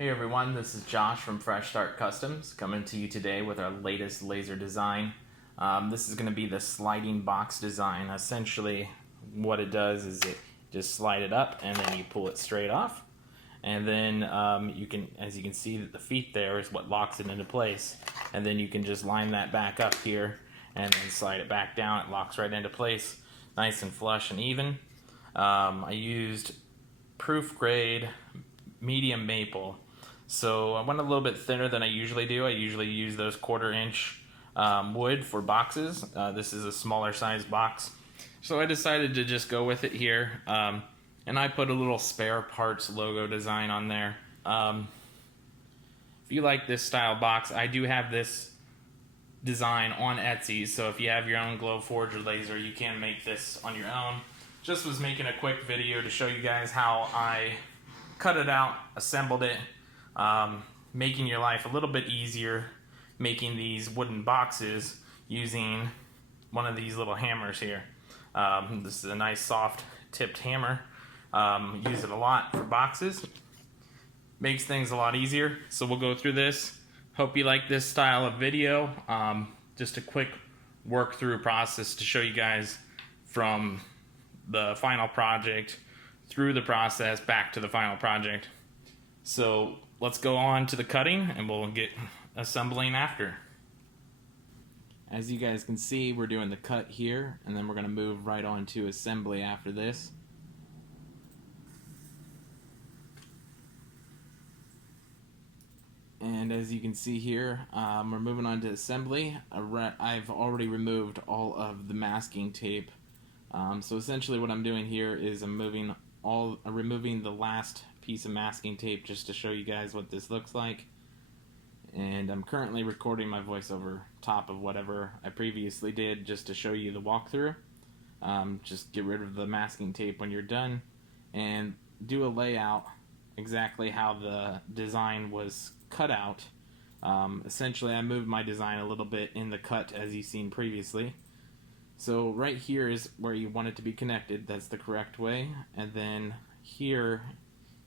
Hey everyone, this is Josh from Fresh Start Customs coming to you today with our latest laser design. This is going to be the sliding box design. Essentially what it does is it just slide it up and then you pull it straight off, and then you can, as you can see, that the feet there is what locks it into place, and then you can just line that back up here and then slide it back down. It locks right into place, nice and flush and even. I used proof grade medium maple. So I went a little bit thinner than I usually do. I usually use those 1/4 inch wood for boxes. This is a smaller size box. So I decided to just go with it here. And I put a little spare parts logo design on there. If you like this style box, I do have this design on Etsy. So if you have your own Glowforge or laser, you can make this on your own. Just was making a quick video to show you guys how I cut it out, assembled it. Making your life a little bit easier making these wooden boxes using one of these little hammers here. This is a nice soft tipped hammer. Use it a lot for boxes. Makes things a lot easier. So we'll go through this. Hope you like this style of video. Just a quick work through process to show you guys from the final project through the process back to the final project. So let's go on to the cutting and we'll get assembling after. As you guys can see, we're doing the cut here and then we're going to move right on to assembly after this. And as you can see here, we're moving on to assembly. I've already removed all of the masking tape. So essentially what I'm doing here is I'm removing the last piece of masking tape just to show you guys what this looks like. And I'm currently recording my voice over top of whatever I previously did just to show you the walkthrough. Just get rid of the masking tape when you're done and do a layout exactly how the design was cut out. Essentially I moved my design a little bit in the cut as you've seen previously. So right here is where you want it to be connected. That's the correct way. And then here,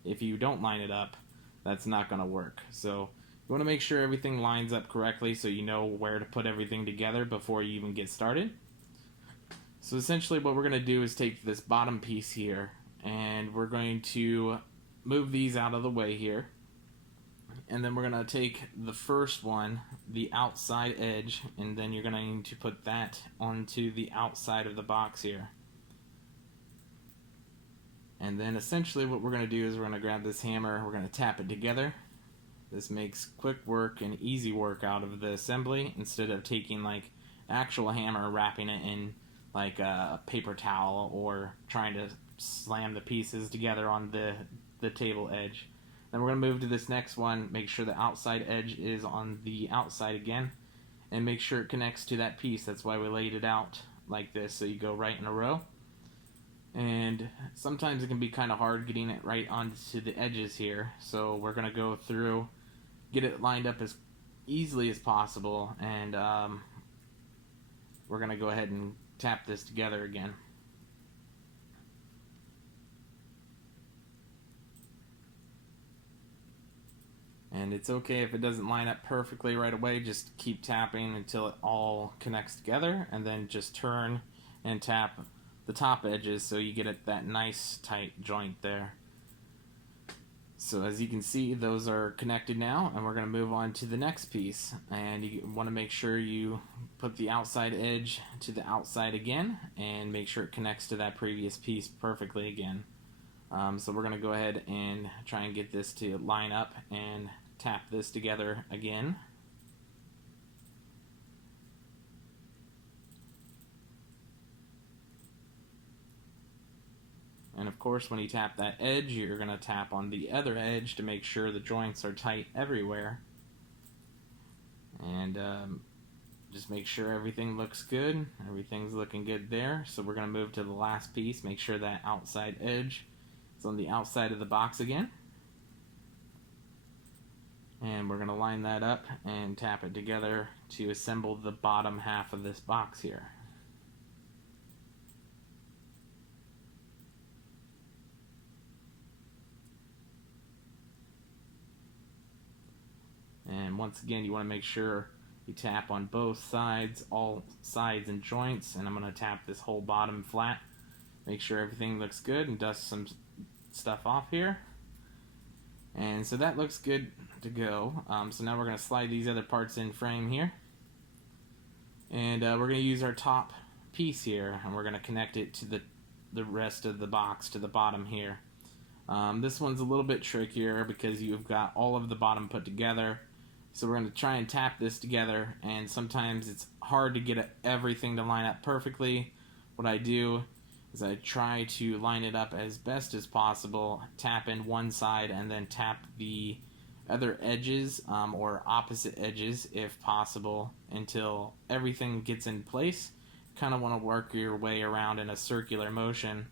if you don't line it up, that's not going to work. So you want to make sure everything lines up correctly so you know where to put everything together before you even get started. So essentially what we're going to do is take this bottom piece here and we're going to move these out of the way here. And then we're going to take the first one, the outside edge, and then you're going to need to put that onto the outside of the box here. And then essentially what we're going to do is we're going to grab this hammer, we're going to tap it together. This makes quick work and easy work out of the assembly instead of taking like actual hammer, wrapping it in like a paper towel or trying to slam the pieces together on the table edge. Then we're going to move to this next one, make sure the outside edge is on the outside again, and make sure it connects to that piece. That's why we laid it out like this, so you go right in a row. And sometimes it can be kind of hard getting it right onto the edges here, so we're going to go through, get it lined up as easily as possible, and we're going to go ahead and tap this together again. And it's okay if it doesn't line up perfectly right away, just keep tapping until it all connects together, and then just turn and tap the top edges so you get it that nice tight joint there. So as you can see, those are connected now, and we're going to move on to the next piece. And you want to make sure you put the outside edge to the outside again, and make sure it connects to that previous piece perfectly again. So we're going to go ahead and try and get this to line up and tap this together again. And of course when you tap that edge, you're going to tap on the other edge to make sure the joints are tight everywhere. And just make sure everything looks good. Everything's looking good there. So we're going to move to the last piece, make sure that outside edge is on the outside of the box again. And we're going to line that up and tap it together to assemble the bottom half of this box here. once again, you want to make sure you tap on both sides, all sides and joints, and I'm going to tap this whole bottom flat. Make sure everything looks good and dust some stuff off here. And so that looks good to go. So now we're going to slide these other parts in frame here. And we're going to use our top piece here, and we're going to connect it to the rest of the box to the bottom here. This one's a little bit trickier because you've got all of the bottom put together. So we're going to try and tap this together, and sometimes it's hard to get everything to line up perfectly. What I do is I try to line it up as best as possible, tap in one side, and then tap the other edges or opposite edges if possible until everything gets in place. Kind of want to work your way around in a circular motion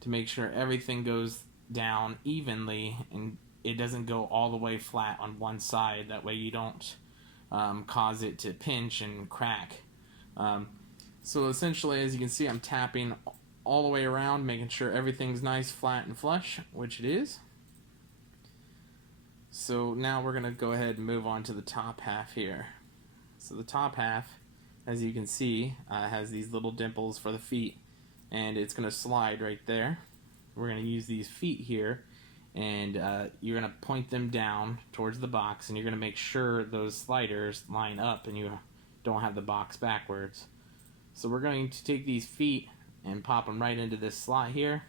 to make sure everything goes down evenly and it doesn't go all the way flat on one side. That way you don't cause it to pinch and crack. So essentially, as you can see, I'm tapping all the way around, making sure everything's nice, flat, and flush, which it is. So now we're going to go ahead and move on to the top half here. So the top half, as you can see, has these little dimples for the feet, and it's going to slide right there. We're going to use these feet here, and you're going to point them down towards the box, and you're going to make sure those sliders line up and you don't have the box backwards. So we're going to take these feet and pop them right into this slot here.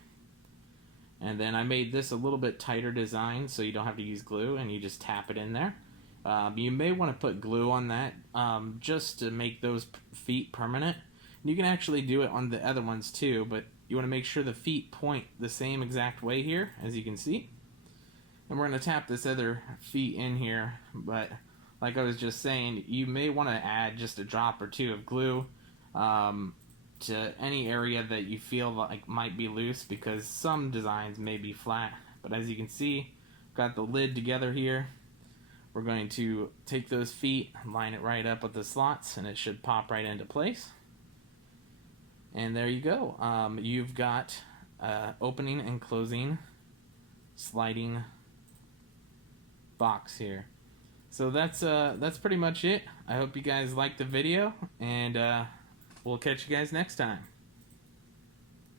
And then I made this a little bit tighter design so you don't have to use glue, and you just tap it in there. You may want to put glue on that just to make those feet permanent. You can actually do it on the other ones too, but you want to make sure the feet point the same exact way here, as you can see. And we're going to tap this other feet in here, but like I was just saying, you may want to add just a drop or two of glue to any area that you feel like might be loose, because some designs may be flat. But as you can see, got the lid together here. We're going to take those feet, line it right up with the slots, and it should pop right into place. And there you go. You've got opening and closing sliding box here. So that's pretty much it. I hope you guys liked the video, and we'll catch you guys next time.